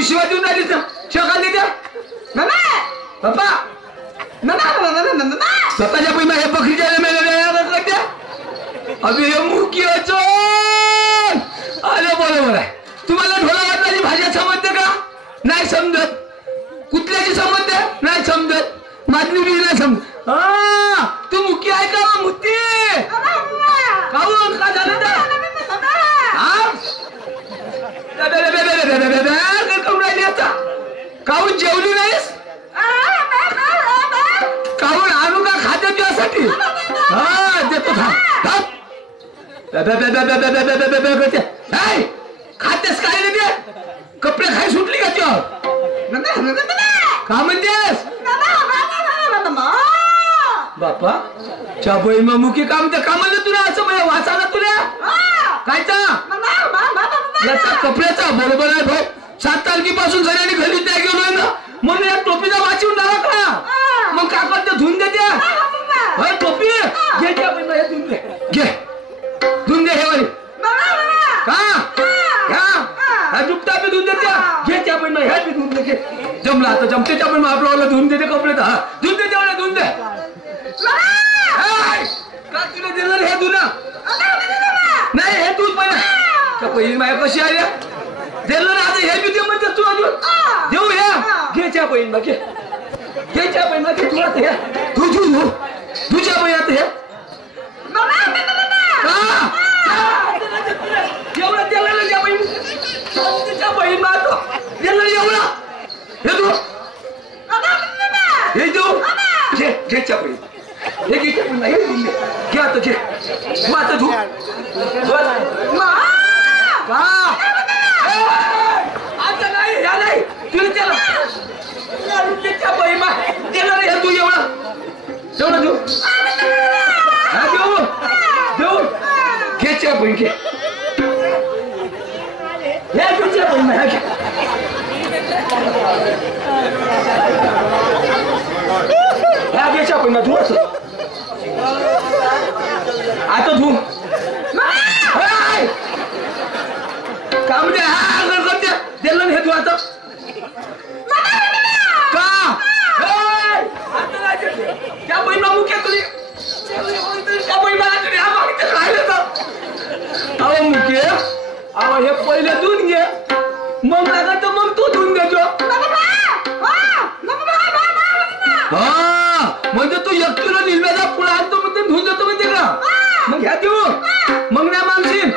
मोठी शिवा देऊन राहिली तर शकाल देत्या पप्पा स्वतःच्या पैमा हे बकरीच्या करत्या अभि हे मुकी अरे बरोबर आहे तुम्हाला ढोला वाटण्याची भाषा समजते का नाही समजत कुठल्याची समजते नाही समजत माझी नाही समजत हा तू मुकी आहे का मुक्ती काहून का झालं काहून जेवली नाहीस काहून आणू का खाते तुझ्यासाठी हा देतो खातेस काय नाही ते कपडे खाई सुटली का तुझ्यावर का म्हणतेस बापा च्या बहीण मुकी काम ते का म्हणलं तुला असं म्हणजे वाचायला तुला कायचा याचा कपड्याचा बरोबर आहे भाऊ 7 तारखेपासून सगळ्यांनी घरी त्या गेलोय ना म्हणून या टोपीचा वाचून टाका का मग काका ते धुवून देत्या होय टोपी घे त्या बहीण हे धुवून दे घे धुवून दे हे वाली का हा जुपटा बी धुवून देत्या घे त्या बहीण हे बी धुवून दे घे जमला आता जमतेच्या पण आपल्याला धुवून देते कपडे तर हा धुवून दे तेवढे धुवून दे का तुला दिलं हे धुना नाही हे दूध पहिला पहिली माया कशी आल्या दिलं ना आता हे बी दे म्हणजे तू अजून देऊ ह्या घ्यायच्या बहीण घे घ्यायच्या बहीण घे तुला हे तुझ्या बहीण आता हे एवढं दिलं ना त्या बहीण तिच्या बहीण मारतो दिलं एवढं हे तू हे देऊ घे घ्यायच्या बहीण हे घे पुन्हा हे घेऊन घे आता घे आता धू आता नाही ह्या नाही तुला त्याला बहीण त्याला हे तू एवढं एवढं देऊ हा देऊ देऊ घ्यायच्या बहीण घे हे घ्यायच्या बहीण ह्या घे ह्या घ्यायच्या बहीण धू आता धू काम दे हा करते दिलं हे तू आता का त्या बहिणा मुख्य तुझी त्या बहिणा राहिले तर अहो मुख्य अहो हे पहिले धुवून घे मग लागत तर मग तू धुवून देतो हा म्हणजे तू 1 किलो निलव्याचा पुढे आणतो म्हणते धुवून देतो म्हणते का मग घ्या देऊ मग नाही मागशील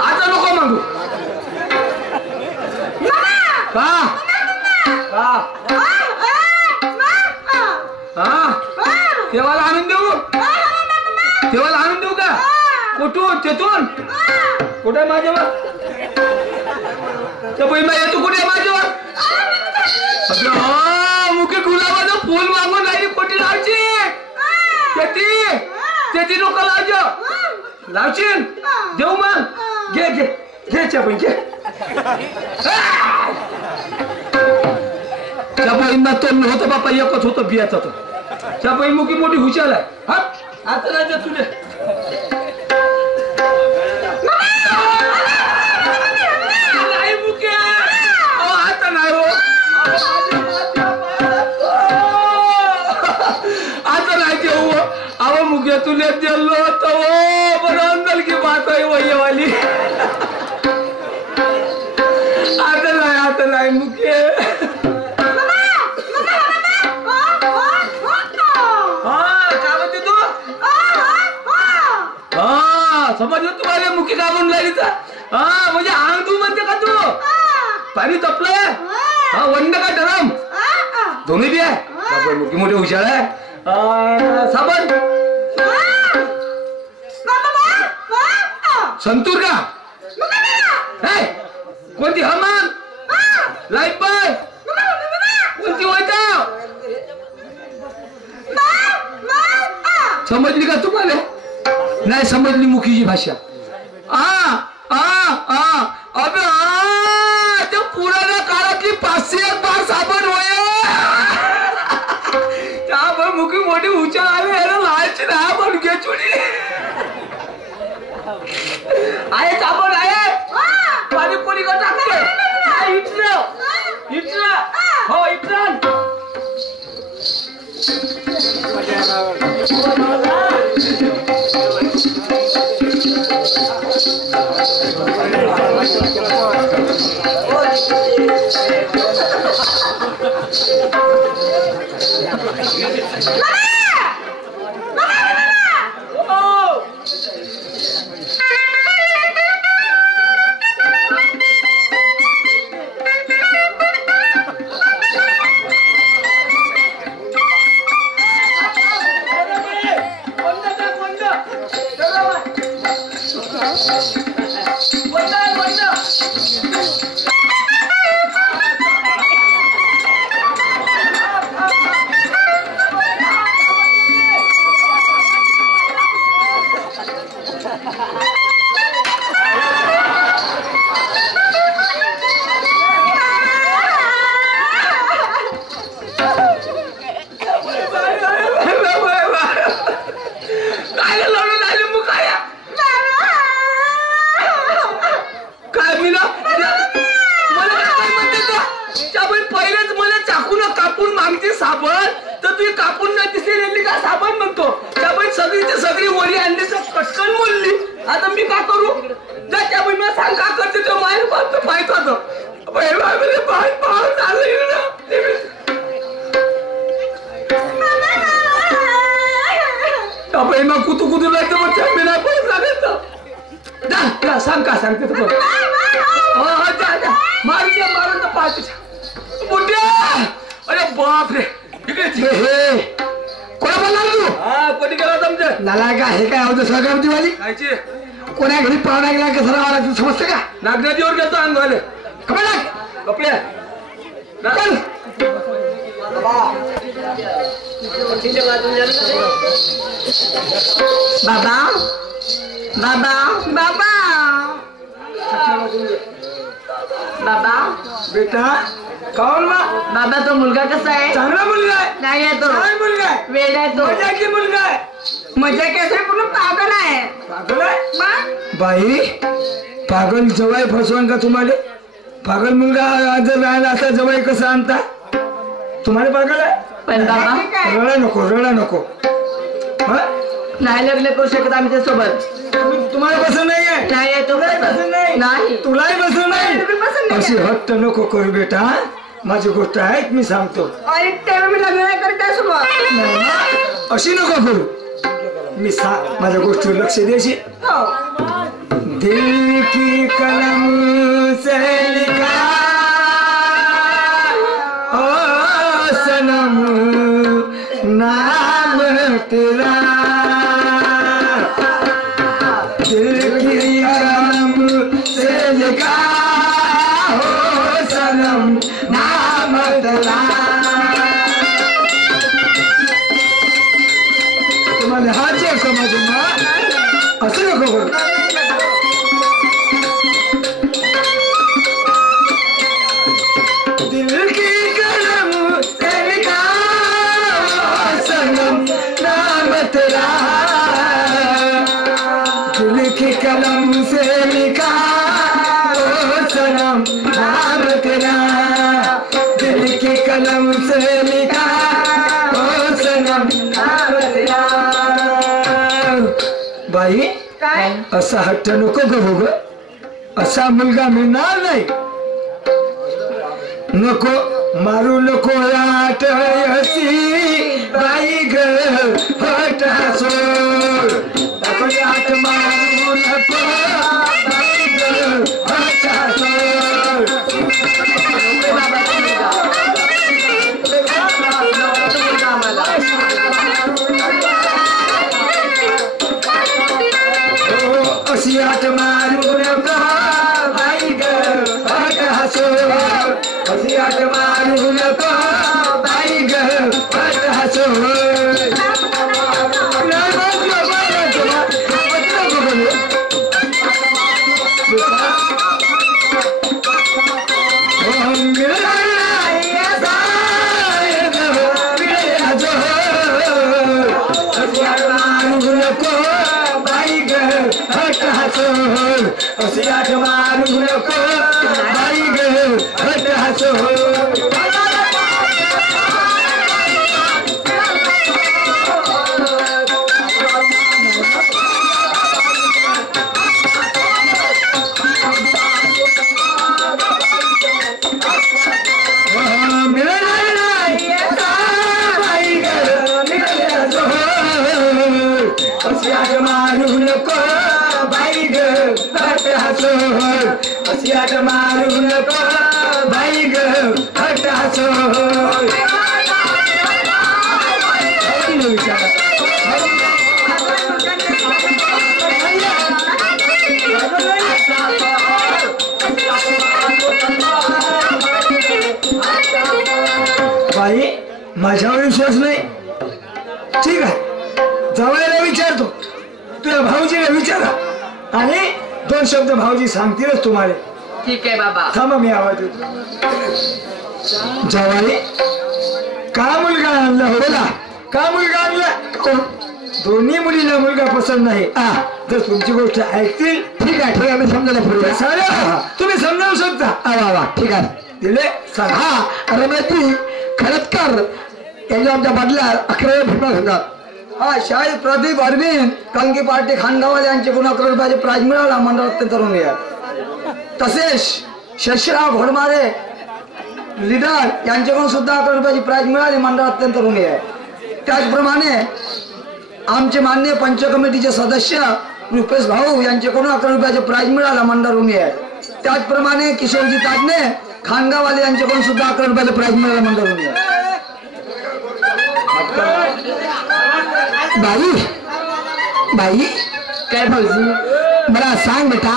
आता नको मागू तेव्हाला आणून देऊ तेव्हाला आणून देऊ का कुठून तेथून कुठे माझ्यावर त्या बहिणा येतो कुठे माझ्यावर मुखे गुलाबाचं फुल मागून राहिली कोटी लावची त्याची लोक लावशील देऊ मग घे घे घ्यायच्या बहीण घे त्या बहीणना तो होतं बापा एकच होतं बियाचा तो त्या बहीण मुकी मोठी हुशार आहे हा आता राजा तुले नाही मुके आता नाही हो आता नाही देऊ अहो मुके तुले दिलो होतं हो बरं अंदर की बात आहे वयवाली आता नाही मुके समजलं तुम्हाला मुकी का म्हणून लागली तर हा म्हणजे अंग तू म्हणते का तू पाणी तपलंय हा वंड का डरम दोन्ही बी आहे मुकी मोठी हुशार आहे साबण संतूर का कोणती हमान लाईफ बाय कोणती होता समजली का तुम्हाला नाही समजली मुखीची भाषा अबे त्या पुराण्या काळातली 501 बार साबण होय त्या चुडी आहे चापड आहे पाणी कोणी का टाकले इथलं हो इथलं कोणा घरी पाहुणा गेला कसं राहावं समजतं का नागनाथीवर गेलो अंगवाले कपडे बाबा बाबा बाबा बाबा बेटा कौन बाबा तो मुलगा कसा आहे चांगला मुलगा आहे नाही आहे तो मुलगा आहे वेड आहे तो मजाकी मुलगा आहे मजा कैसे पूर्ण पागल आहे पागल आहे बाई पागल जवाई फसवान का तुम्हाला पागल मुलगा जर राहिला असा जवाई कसा आणता तुम्हाला पागल आहे पण बाबा रडा नको नाही लग्न करू शकत आमच्या सोबत तुम्हाला पसंत नाही आहे नाही तो पसंत नाही तुलाही पसंत नाही अशी हट्ट नको करू बेटा माझी गोष्ट आहे मी सांगतो मी लग्न नाही करत अशी नको करू मी माझ्या गोष्टीवर लक्ष द्यायची दिल की कलम से लिखा ओ सनम नाम तेरा दिल की कलम से लिखा ओ सनम नाम तेरा तुम्हाला हाच आहे समाज असं नको करू दिल की कलम से लिखा सनम नाम तेरा दिल की कलम से लिखा सनम नाम तेरा दिल की कलम से लिखा सनम नाम तेरा बाई असा हट्ट नको करू ग असा मुलगा मिळणार नाही नको मारू नको आट असी बाई ग हट सोड आट मारू नको बाई ग हट सोड अशी आट मारू नको बाई ग हट सोड अशी आट मारू नको बाई ग हट सोड को अशी आठ मारू नको बाई ग हट हसो मारू नको बाई ग हट हसो असियाट मारू नको बाई ग हट हसो बाई माझ्यावर विश्वास नाही ठीक आहे जवळला विचारतो तुझ्या भाऊजीला विचारा आणि 2 शब्द भाऊजी सांगतीलच तुम्हाला ठीक आहे बाबा थांबा मी आवाज देतो जवाई का मुलगा आणला हो बोला का मुलगा आणला दोन्ही मुलीला मुलगा पसंत नाही जर तुमची गोष्ट ऐकतील ठीक आहे मी समजायला पुढे तुम्ही समजावू शकता वा ठीक आहे दिले हा रमती खरंच यांनी आमच्या बदला 11 भेटणार होतात हा शाहीद प्रदीप अरविंद कलगी पार्टी खानगावाले यांचे 11 रुपयाचे प्राइज मिळाला मंडळात तरुण तसेच शशिराव घोडमारे लीडर यांच्याकडून सुद्धा 11 रुपयाची प्राइज मिळाली मंडळात तरुण त्याचप्रमाणे आमचे मान्य पंच कमिटीचे सदस्य रुपेश भाऊ यांच्याकडून 11 रुपयाचे प्राइज मिळाला मंडळात त्याचप्रमाणे किशोरजी ताजने खानगावाले यांच्याकडून सुद्धा 11 रुपयाचे प्राइज मिळाला मंडळात बाई बाई काय भाऊजी मला सांग बेटा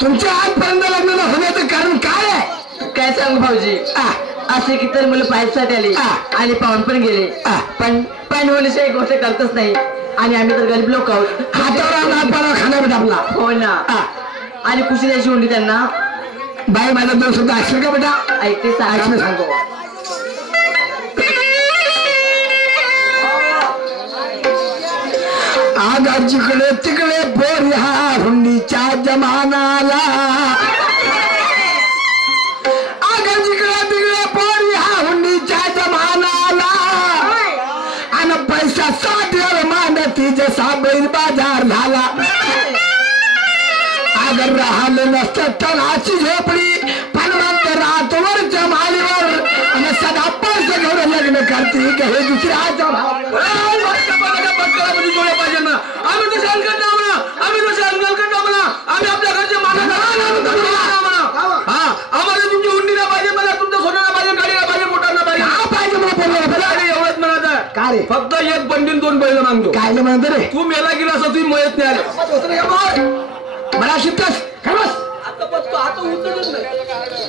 तुमच्या आजपर्यंत लग्न होण्याचं कारण काय आहे काय सांगू भाऊजी असे किती मुलं पाहिजेसाठी आले आणि पाहून पण गेले पण होण्याची एक गोष्ट करतच नाही आणि आम्ही तर गरीब लोक आहोत हातावर खाना बेटा आपला हो ना आणि खुशी द्यायची हुंडी त्यांना बाई माझा 2 शब्द ऐकशील का बेटा ऐकते सांगतो आग जिकडे तिकडे पोर ह्या हुंडीच्या जमानाला आग जिकडे तिकडे पोर ह्या हुंडीच्या जमानाला आणि पैसा 60 मांडती जसा बैल बाजार झाला अगर राहिलं नसतं तणाची झोपडी फणवंत रात वरच्या मालीवर आणि सदा पैसे घेऊन लग्न करते की हे दुसऱ्याच्या आम्ही तो शाल करता आम्ही तो शाल करता आम्ही आपल्या घरचे आम्हाला तुमची हुंडी ना पाहिजे मला तुमचं सोनं ना पाहिजे गाडी ना पाहिजे मोटर ना पाहिजे हा पाहिजे मला एवढंच म्हणायचं काय फक्त 1 बंडीन 2 बैल मागतो काय म्हणतो रे तू मेला गेला असं तुम्ही मयत नाही आले मला शिकतस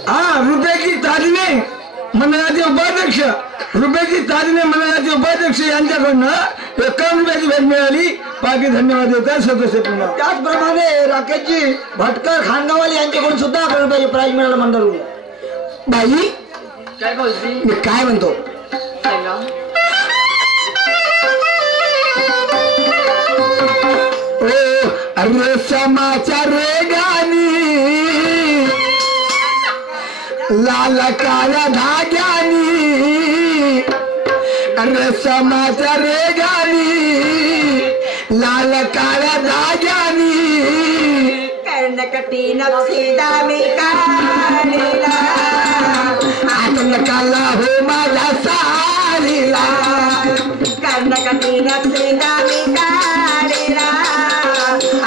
हा रुपयाची तारीने मंडळाचे उपाध्यक्ष यांच्याकडनं 51 रुपयाची भेट मिळाली बाकी धन्यवाद देतात सदस्य पुन्हा त्याचप्रमाणे राकेशजी भटकर खानगावाले यांच्याकडून सुद्धा 11 रुपयाची प्राइज मिळालं मंडळ बाई काय भाऊजी मी काय म्हणतो ओ अरे समाचार गाणी लाल काळ्या धाग्यानी अरे समाचार गाणी लाल काळ्या धाग्यानी कर्णकटी नक्षीदा मी काढीला आतून काला हो माझ्या साडीला कर्णकटी नक्षीदा मी काढीला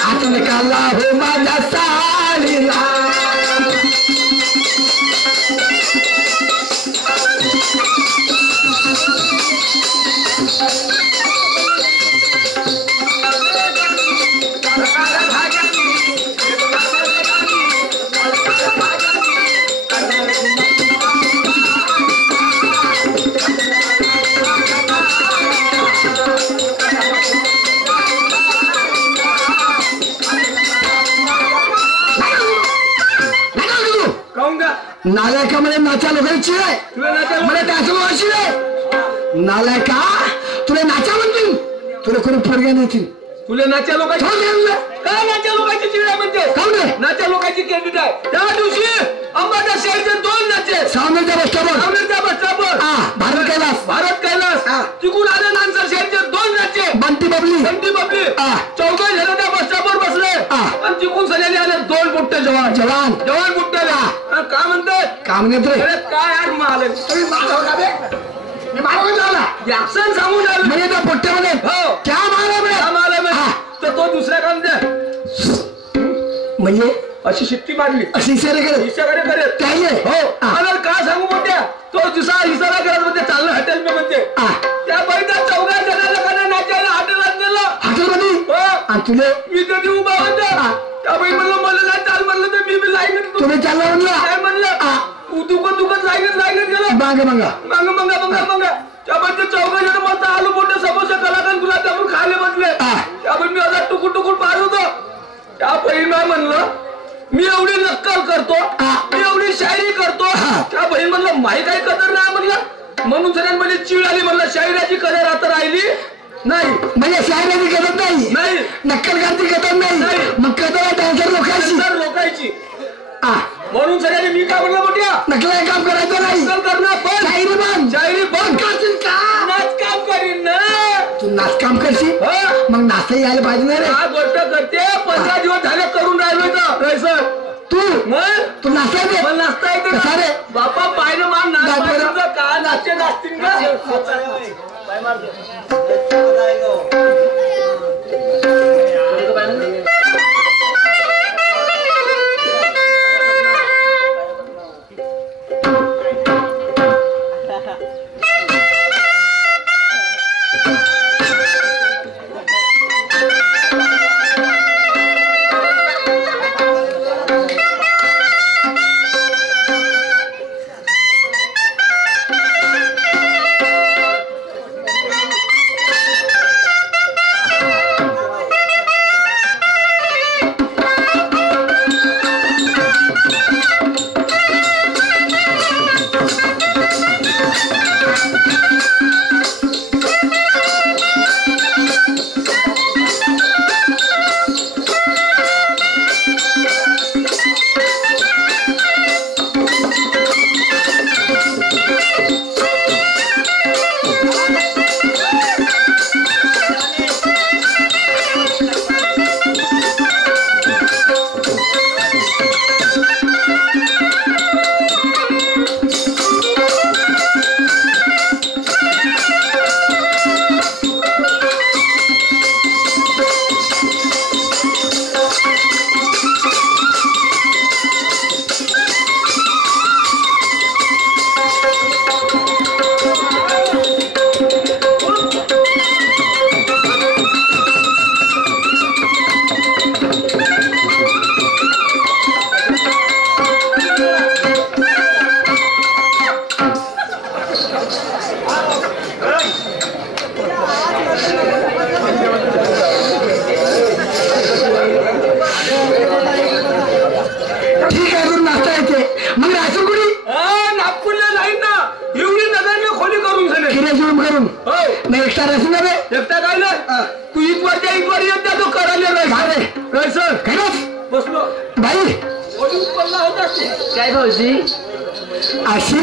आतून काला हो माझ्या साडीला नालायकामध्ये नाचा लोकांची आहे मला त्याची आहे नालायका तुला नाचा म्हणतील तुला कोणी पोरग्या देतील तुला नाच्या लोकांची काय नाच्या लोकांची चिडा म्हणते नाच्या लोकांची क्रेडिट आहे. त्या दिवशी अंबाच्या शहरचे 2 नाचे सावनेरच्या बसस्टॉपवर भारत कैलास तिकून आले नानसर शहरचे 2 नाचे बंटी बबली चौघे जण त्या बसस्टॉपवर बसले आणि तिकून सगळ्यांनी आले 2 बुट्टे जवान बुट्टेला काय म्हणतात कामनेत्रे काय आज मारले ऍक्शन सांगून आलो म्हणजे त्या पोट्ट्यामध्ये हो क्या मारा तर तो दुसऱ्या काम द्या म्हणजे अशी शिट्टी मारली अशी इशारे करत काही हो मला काय सांगू म्हणत्या तो इशारा करत म्हणते चाललं हॉटेल मी म्हणते त्या बैठा 4 जणांना नाचायला हॉटेलात नेलं हॉटेलमध्ये आणि तुले मी कधी उभा होता त्या बाई म्हणलं मला नाही चाल म्हणलं तर मी लाईन तुम्ही चालला म्हणलं काय म्हणलं दुखत लाईन गेलं मांग त्या बाई 4 जण मस्त आलू मोठे समोसे कलाकार गुलाबजामुन खायला बसले त्या बाई मी आता टुकूर पार होतो त्या बहीण म्हणलं मी एवढी नक्कल करतो मी एवढी शायरी करतो त्या बहीण म्हणलं माही काही कदर नाही म्हणलं म्हणून सगळ्यांमध्ये चिड आली म्हणलं शायराची कदर आता राहिली नाही म्हणजे शायराची कदर नाही नक्कल करती कदर नाही मग कदर डान्सर लोकांची म्हणून सगळ्यांनी मी काय म्हणलं मोठ्या नक्कल काम करायचं नाही करणं शायरी बंद करशील का नाच काम करीन ना तू नाचकाम करशील मग नाचता यायला पाहिजे नाही रे हा गोष्ट करते 15 दिवस झाले करून राहिलो सर तू नाचता मला नाचता येते कसा रे बापा पाहिलं मान नाच का नाचते नाचतील का काय भाऊजी अशी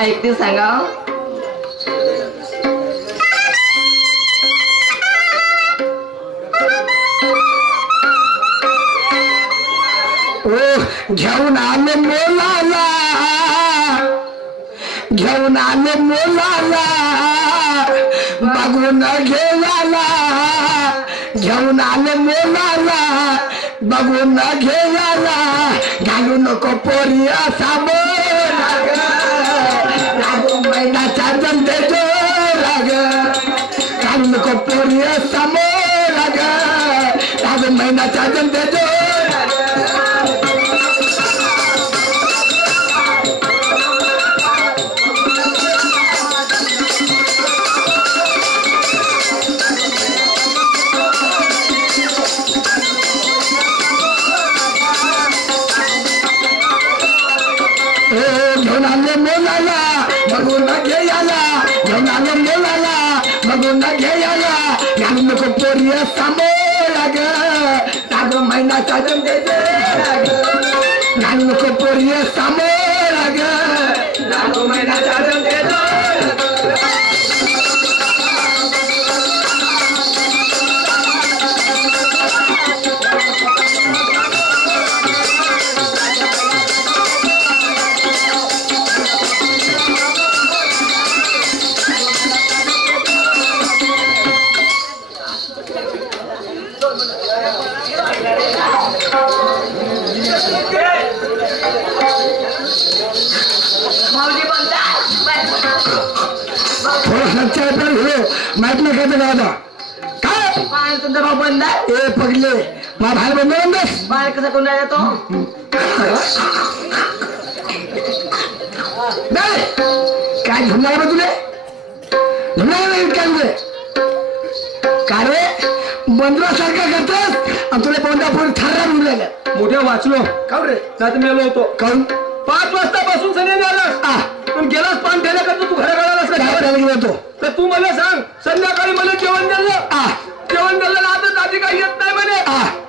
ऐकते सांगा घेऊन आले मोलाला बघून घेला घेऊन आले मोलाला बघून घेला घालू नको पोरी असा लागू महिन्याच्या जनते जोराग घालू नको पोरी असा लागू महिन्याच्या जनते जोराग बघून घे याला घालू नको पोरी समोर महिनाचा जमते घालू नको पोरी समोर लागो महिन्याचा जमते माहित नाही काय दादा काय बाहेर तुमचा भाऊ बंद आहे ए पगले मा बाहेर बंद बंदस बाहेर कसा कोण राहिला तो काय झुमणार बा तुले झुमणार नाही काय तुले का रे बंदरासारखा करतोस आणि तुला बोंडापूर थारा म्हणून लागला मोठ्या वाचलो काऊन रे नाही मेलो होतो काऊन 5 वाजतापासून सनी आलास पण गेलास पान ठेल्याकडनं तू घरा गेलास का गेलो तर तू मला सांग संध्याकाळी मला जेवण दिलं जेवण दिलं आता दादी काही येत नाही म्हणे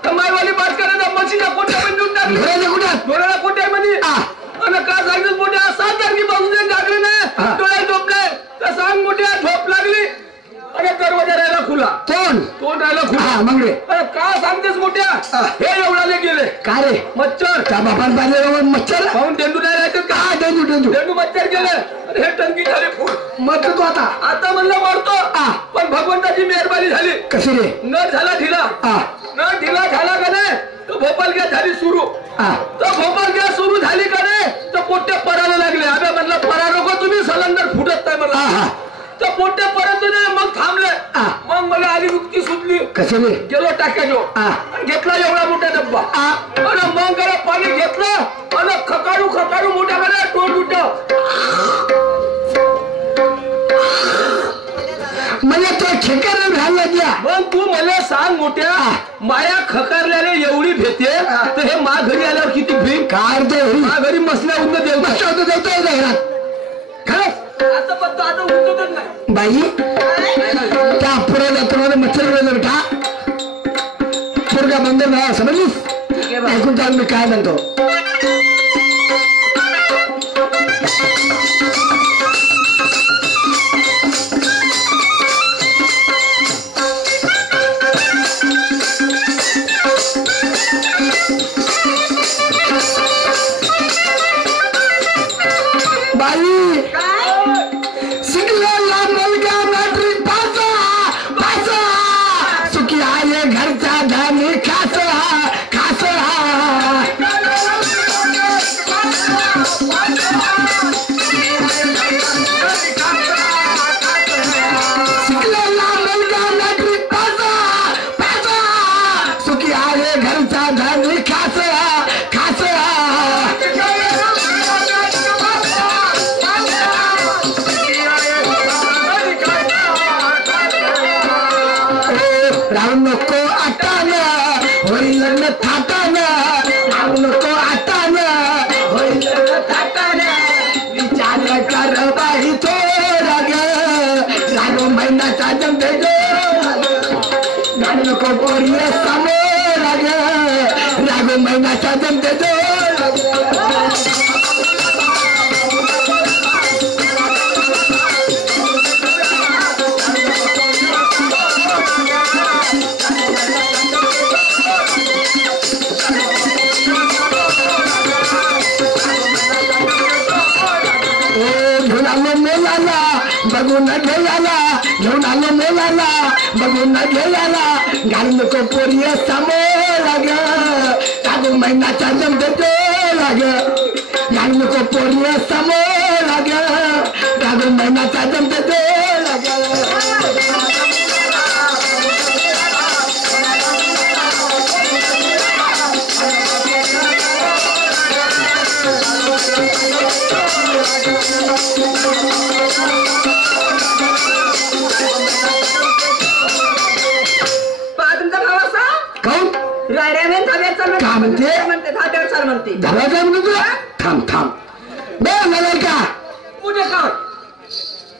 तर मायवाली बात करायला मशीला कोट्यामध्ये देऊन टाकली घोड्याला कोट्यामध्ये आणि का सांगितलं मोठ्या 7 तारखेपासून जागले नाही डोळ्यात झोपलाय तर सांग मोठ्या झोप लागली अरे दरवाजा राहिला खुला तोंड राहिला खुला मग रे अरे का सांगतेस मोठ्या हे एवढाले गेले का रे मच्छर त्या बापान पाहिजे मच्छर पाहून डेंडू नाही राहतात का डेंडू मच्छर गेले हे टंकी झाली फुल मत तू आता म्हणलं मरतो पण भगवंताची मेहरबानी झाली कशी रे न झाला ढिला झाला का नाही तर भोपाल गॅस झाली सुरू तर भोपाल गॅस सुरू झाली का नाही तर पोट्टे पडायला लागले अबे म्हणलं परा नको तुम्ही सिलेंडर फुटत नाही म्हणलं तर पोट्टे परत नाही मग थांबले मग मला आली युक्ती सुटली कशी रे गेलो टाक्याजो घेतला एवढा मोठा डब्बा आणि मग त्याला पाणी घेतलं आणि खकाडू मोठ्या मला तोंड उठव म्हणजे तो ठेकर घालला द्या मग तू मला सांग मोठ्या माया खकारल्याने एवढी भेटे तर हे मा घरी आल्यावर किती भीम कार ते मा घरी मसल्या उंद देवता घरात खरंच आता पण आता उठतच नाही बाई त्या पुढे जातो मच्छर बेटा पोरगा बंद नाही समजलीस ऐकून चाल मी काय म्हणतो महिन्याचा जमते बघून घेयाला घेऊन आलो मेलाला बघून घेयाला घालू नको पोरी समोर लाग लागू महिन्याचा जमते लाग घालू नको पोरी समोर लाग लागू महिन्याचा जमते लाग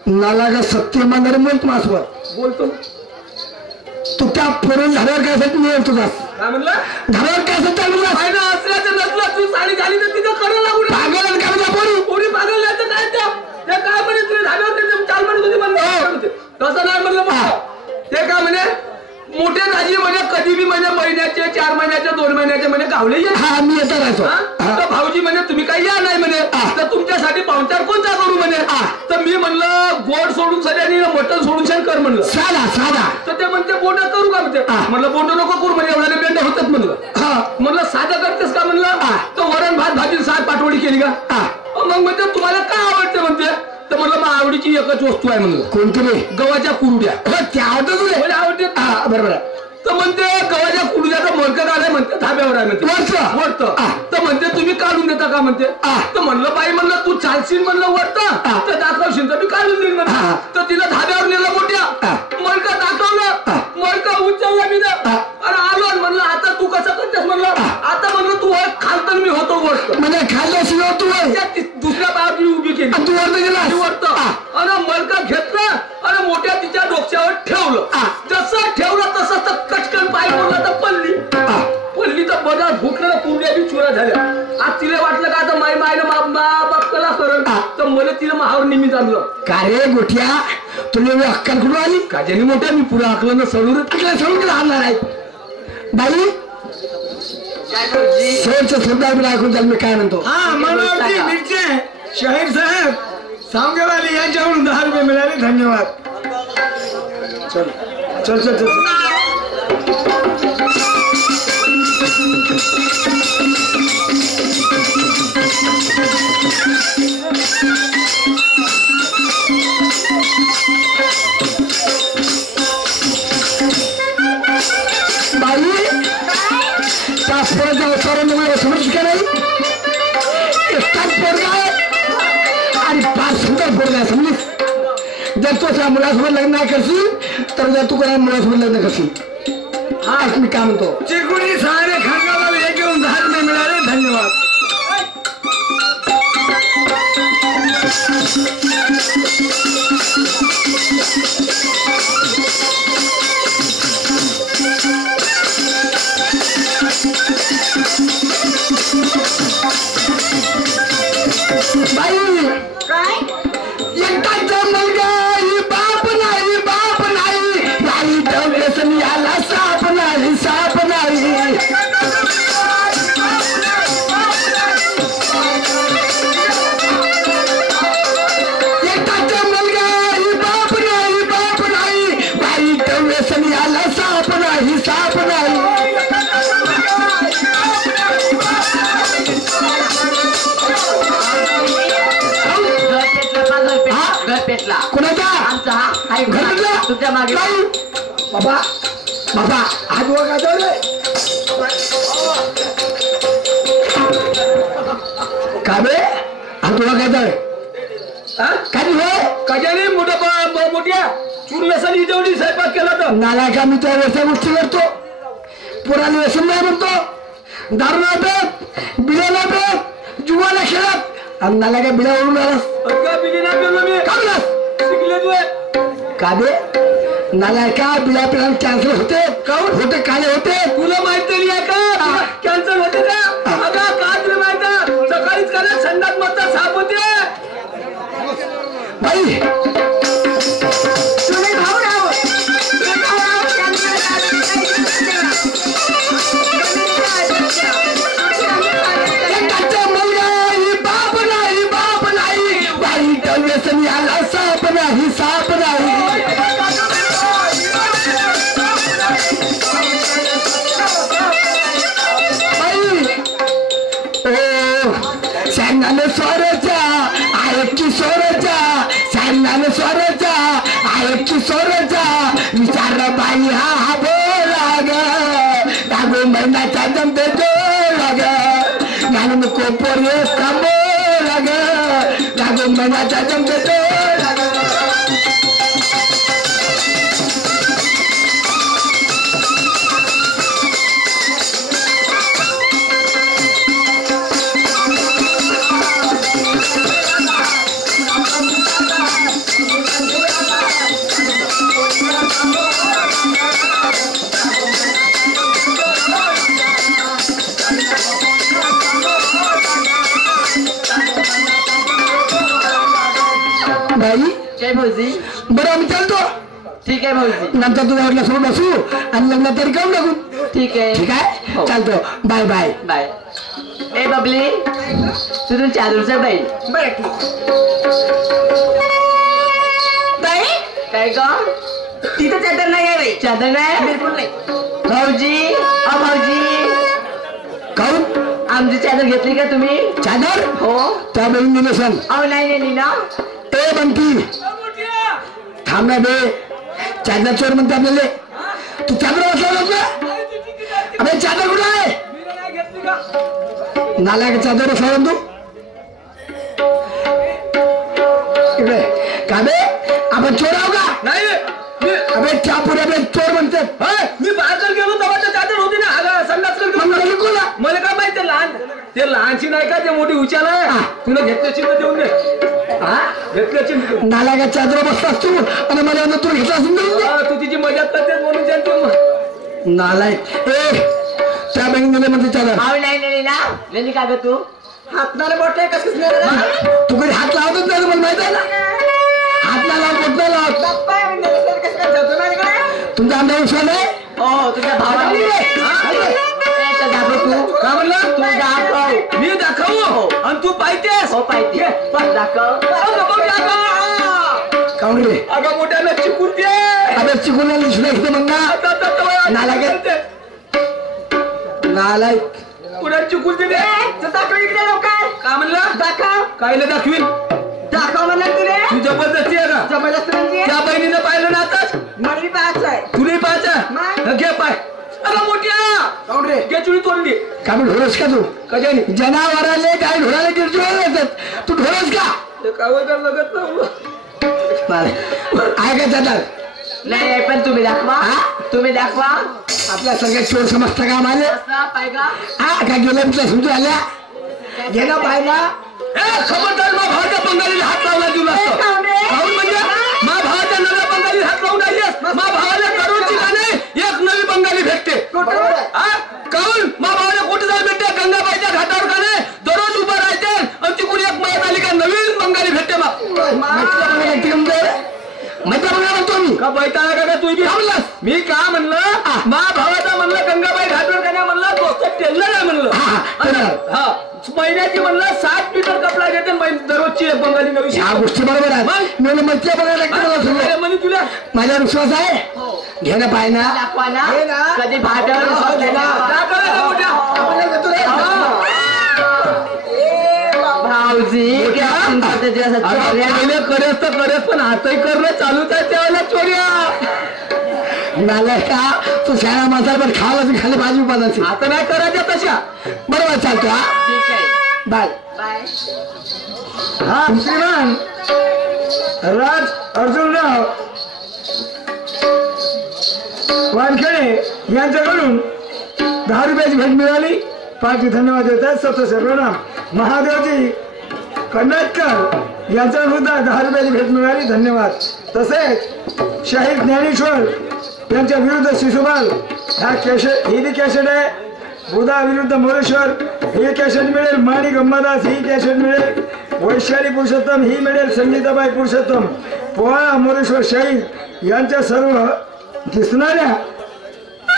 नाला सत्य मानणारे बोलतो मासवर बोलतो तू त्या पुरण झाल्यावर काय साठी मिळेल तुझा काय म्हणलं धाब्यावर काय असं चालू फायदा असल्याचं नसलं तू साडी घाली तर तिथं करायला लागू पागल काय म्हणता पोरी पोरी पागल नाही तर काय त्या काय म्हणे तुला धाब्यावर चाल म्हणत होती म्हणलं तसं नाही म्हणलं मग ते काय म्हणे मोठे दाजी म्हणे कधी बी म्हणे महिन्याचे 4 महिन्याचे 2 महिन्याचे म्हणे गावले हा मी येतो राहतो तर भाऊजी म्हणे तुम्ही काही या नाही म्हणे तर तुमच्यासाठी पाहुणचार कोणता करू म्हणे तर मी म्हणलं गोड सोडून सगळ्यांनी मटण सोडून शेण कर म्हणलं साधा साधा तर ते म्हणते बोंड करू का म्हणते म्हणलं बोंड नको करू म्हणजे एवढ्या बेंड होतात म्हणलं म्हणलं साधं करतेस का म्हणलं तर वरण भात भाजी 7 पाटवडी केली का मग म्हणते तुम्हाला काय आवडते म्हणते तर म्हणलं मग आवडीची एकच वस्तू आहे म्हणलं कोणती गव्हाच्या कुरड्या त्या आवडत तुला आवडते बरोबर तर म्हणते गव्हाच्या कुरड्याचं मडकं काढाय म्हणते धाब्यावर आहे म्हणते वरत तर म्हणते तुम्ही काढून देता का म्हणते तर म्हणलं बाई म्हणलं तू चालशील म्हणलं वरत तर दाखवशील तर मी काढून देईन म्हणलं तर तिला धाब्यावर नेलं मोठ्या मडकं दाखवलं मडकं उचललं मी आणि आलो म्हणलं आता तू कसं करतेस म्हणलं आता म्हणलं तू खालतं मी होतो वरत म्हणजे खाल्ल्याशिवाय तू दुसऱ्या बाजूला उभी केली तू वरत गेला वरत आणि मडकं घेतलं आणि मोठ्या तिच्या डोक्यावर ठेवलं जसं ठेवलं तसं तर कचकन पाय पडला तर पल्ली तर बघा भुकलं कुरड्या बी चुरा झाल्या आज तिला वाटलं का आता मायनं बाप कला करत तर मला तिला महावर निमित्त आणलं का रे गोठ्या तुला अक्कल कुठून आली का ज्याने मोठ्या मी पुरा आकलं ना सोडून राहणार आहे बाई शेवटचं शब्द ऐकून चाल मी काय म्हणतो शाहीर साहेब सांगेवाली यांच्याकडून 10 रुपये मिळाले धन्यवाद चल चल चल चल बाई त्या पोराच्या अवताराने मला समज का नाही एकटाच पोरगा आहे आणि 5 सुंदर पोरगा आहे समज जर तू त्या मुलासोबत लग्न नाही करशील तर जर तू कोणा मुलासोबत लग्न करशील हा मी काय म्हणतो चिरकुणी सारे खांगाला एक घेऊन 10 रुपये मिळाले धन्यवाद बाई एकटाच मुलगा बाप नाही बाई व्यसन याला साप नाही एकटाच मुलगा बाप नाही बाई व्यसन याला साप नाही घर पेटला कुणाचा आमचा हा घरातला तुझ्या मागे बाबा हात वर गाजवले का बे हात वर गाजवले काय कजाने मोठ्या चूरव्यासानी जेवढी स्वयंपाक केला तर नाला का मी त्या व्यवसाय गोष्टी करतो पुराने व्यसन नाही म्हणतो दारू ना पेट बिला ना पेट जुवाला खेळत आणि नाला काय बिला ओढून आलास का बे नाला का बिला पिला कॅन्सर होते होते काले होते तुला माहित नाही आहे का कॅन्सर होते का अगं का तुला माहित सकाळीच का संडास मधला साप होते बाई तुम्ही भाऊ राहो बाप नाही वाईट व्यसन याला साप नाही सैन्याने स्वराच्या आहे किशोराच्या सैन्याने स्वराच्या आहे किशोराच्या विचार बाई हा बोला ग महिन्याचा जमते जोला ग घालून नको पोरे थांबोला ग महिन्याचा जमते जोला ग बाई काय भाऊजी? बरं आम्ही चालतो. ठीक आहे भाऊजी. नंतर तुझ्या वाटलं सोडून बसू आणि लग्न तरी करून टाकू. ठीक आहे. ठीक आहे हो. चालतो. Bye bye. बाय. ए बबली तुझून चादरचा बाई. बरं ठीक. बाई काय का? तिथं चादर नाही आहे बाई. चादर नाही? बिलकुल नाही. भाऊजी अ भाऊजी काऊन आमची चादर घेतली का तुम्ही? चादर हो. त्या बहीण दिलं सांग. अहो नाही नेली ना. ए बनती थांब ना बे. चादर चोर म्हणते आपल्याला. तू चादर बसला नव्हतं. अबे चादर कुठं आहे? नाला का चादर बसला तू इकडे का बे? आपण चोर आहो का? नाही अबे त्या पुढे बे चोर म्हणतात. मी बाहेर गेलो तेव्हा ते चादर होती ना. आला संडास मग मला कोण? मला काय माहिती ते लहानची नाही का ते मोठी उचाल आहे. तुला घेतल्याची तर देऊन दे. हा घेतल्याची नाला का चादर बसलास तू आणि मला तू घेतला असून तू तिची मजा करतेस म्हणून सांगतो. नालायक. ए त्या बहीण दिले म्हणते चादर. अहो नाही नेली ना. नेली का ग तू? हातनाला बोटे कसं नाही. तू कधी हात लावतच नाही मला माहित आहे ना. हात नाही लावत बोट नाही लावत. बाप्पा कसं काय जातो माझ्याकडे. तुमचा आमचा विश्वास आहे. हो तुझ्या भावाने. तू काय म्हणलं? तू दाखव. मी दाखवू आणि तू पाहिजेस. हो पाहिजे पण दाखव. काऊन रे? अगं मोठ्यानं चिकून दे. अबे चिकून सुद्धा घेते मग ना. नालायक. नालायक. पुन्हा चिकून दे. दाखव इकडे लवकर. काय म्हणलं? दाखव. कायला दाखवीन? दाखव म्हणा तुले. तू जबरदस्ती आहे का? जबरदस्त म्हणजे त्या बहिणीनं पाहिलं ना आताच. मला पाहायचं आहे. तुला पाहायचं मग? घे पाय. अगं मोठ्या काऊन रे? घे चुळी तोडली. का मी ढोरस का तू? कशाने? जनावराले काय ढोराला गिरजोळ येतात. तू ढोरस का? ते काय लगत नव्हतं. आहे का चादर? नाही पण तुम्ही दाखवा. तुम्ही दाखवा. आपल्या सगळ्या चोर समजता का आम्हाला? असं पाहिजे का? हा का गेल्या तुला समजू आल्या गेला पाहिला. खबरदार मा भावाच्या बंगालीला हात लावला दिला असतो. काहून म्हणजे मा भावाच्या नव्या बंगाली हात लावून राहिलीस. मा भावाला करोडची का नाही एक नवी बंगाली भेटते. काहून मा भावाला कुठे जाऊन भेटते? गंगाबाईच्या घाटावर का नाही दररोज उभं राहते आणि तिकडून एक मयत आली का नवीन बंगाली भेटते. मैत्रा बघा म्हणतो मी का बैताळा का तू मी का म्हणलं मा भावाचा म्हणलं गंगाबाई घाटावर का नाही म्हणलं दोस्त टेलर आहे म्हणलं. हा महिन्याची म्हणलं 60 मीटर कपडा घेते दररोजची एक बंगाली नवी. ह्या गोष्टी बरोबर आहे. मी मैत्रा बघायला म्हणजे तुला माझ्यावर विश्वास आहे. घे ना पाय ना. दाखवा ना. कधी भाटावर भाऊजी करत तर करत पण हातही करणं चालूच आहे त्यावेळेला चोऱ्या. नालाय का तू शाळा मासा पण खावायला खाली भाजी पाजायची. आता नाही करायच्या तशा. बरोबर चालतो. हा ठीक आहे. बाय. बाय. हा श्रीमान राज अर्जुनराव वानखेडे यांच्याकडून 10 रुपयाची भेट मिळाली. पार्टी धन्यवाद देतात. सत सर्वनाम महादेवजी कर्नाटकर यांचा सुद्धा 10 रुपयाची भेट मिळाली. धन्यवाद. तसेच शहीद ज्ञानेश्वर यांच्या विरुद्ध शिशुपाल ही बी कॅसेट आहे. बुधा विरुद्ध मोरेश्वर ही कॅसेट मिळेल. माणिक अंबादास ही कॅसेट मिळेल. वैशाली पुरुषोत्तम ही मिळेल. संगीताबाई पुरुषोत्तम पोहाळा मोरेश्वर शहीद यांच्या सर्व दिसणाऱ्या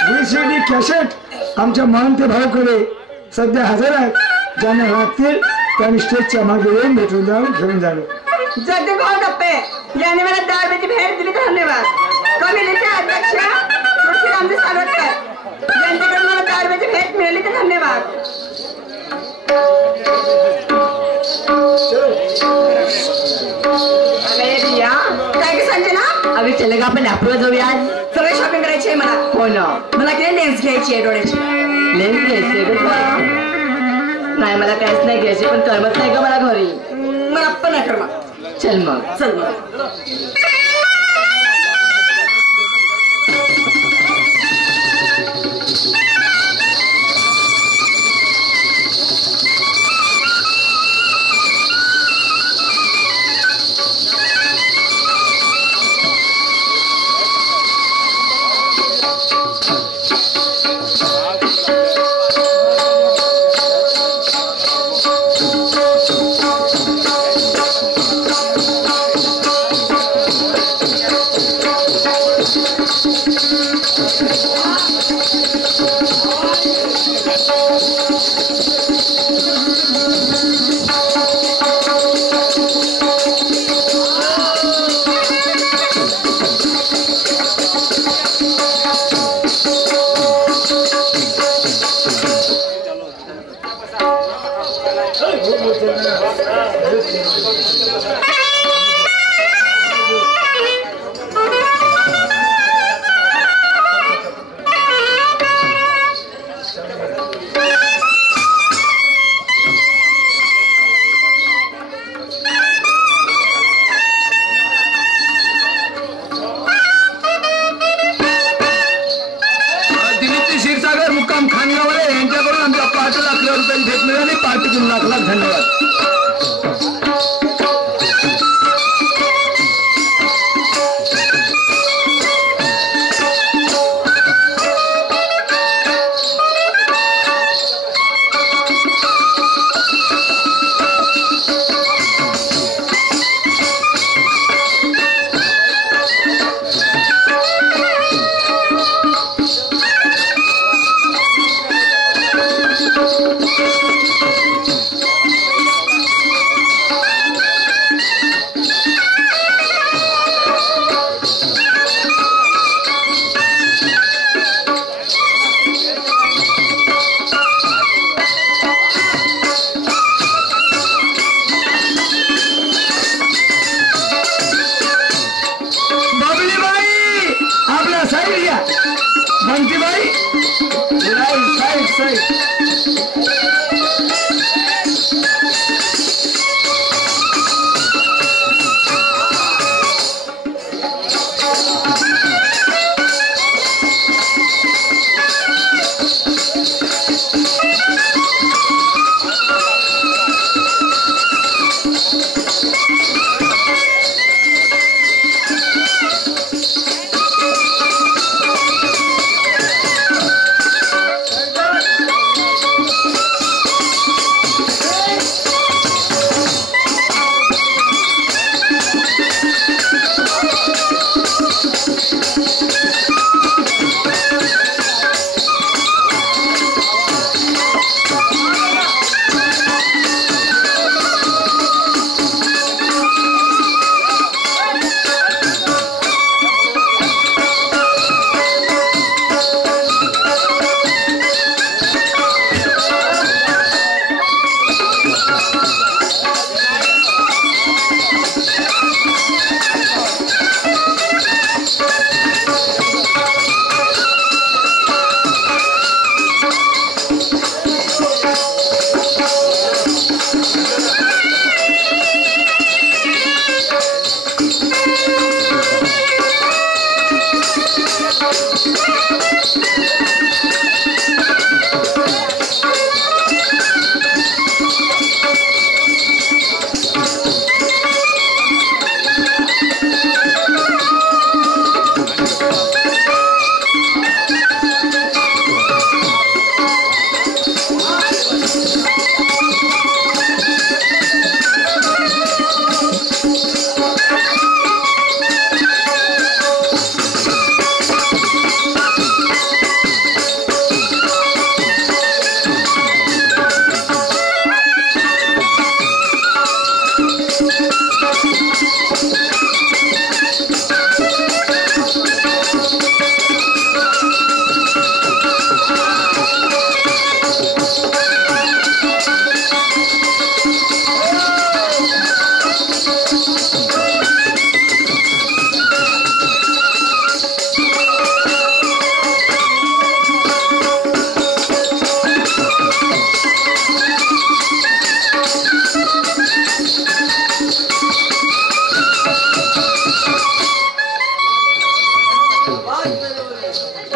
VCD कॅसेट आमच्या महंत भाऊकडे सध्या हजर आहेत. ज्यांना लागतील त्यांनी स्टेजच्या मागे येऊन भेटून जाऊन घेऊन जाणं. जगदीप भाऊ टप्पे यांनी मला 10 रुपयाची भेट दिली. धन्यवाद. कमिटीचे अध्यक्ष तुळशीरामजी सावरकर यांच्याकडून मला 10 रुपयाची भेट मिळाली तर धन्यवाद. अरे रिया काय की संजना अभी चलेगा आपण अप्रोच जाऊया आज. सगळे शॉपिंग करायची आहे मला. हो ना. मला किती लेन्स घ्यायची आहे डोळ्याची. लेन्स घ्यायचे का तुला? नाही मला काहीच नाही घ्यायचे पण करमत नाही का मला घरी. मला पण नाही कर मग. चल मग. चल मग. भेट मिळाली. पार्टीतून लाख लाख धन्यवाद.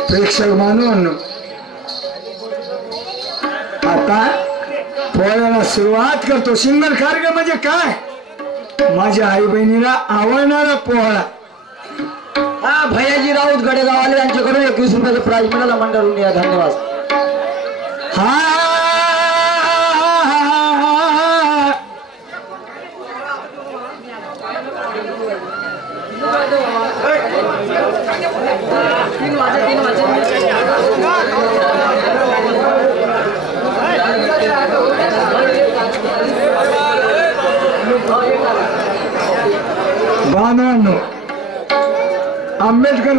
प्रेक्षक म्हणून आता पोळ्याला सुरुवात करतो. सिंगल कार्यक्रम म्हणजे काय? माझ्या आई बहिणीला आवडणारा पोळा. हा भैयाजी राऊत गडेगाववाले यांच्याकडून 21 रुपयाचं प्राइज मिळाला मंडळून या. धन्यवाद. हा बाबांनो, आंबेडकर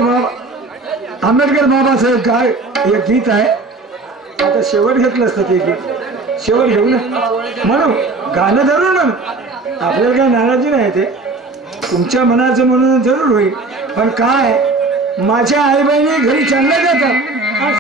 बाबासाहेब काय एक गीत आहे. आता शेवट घेतलं असतं ते गीत. शेवट घेऊ ना म्हणू गाणं धरू ना आपल्याला काय नाराजी नाही ते तुमच्या मनाचं म्हणून जरूर होईल पण काय माझ्या आई बहिणी घरी चांगलं जातात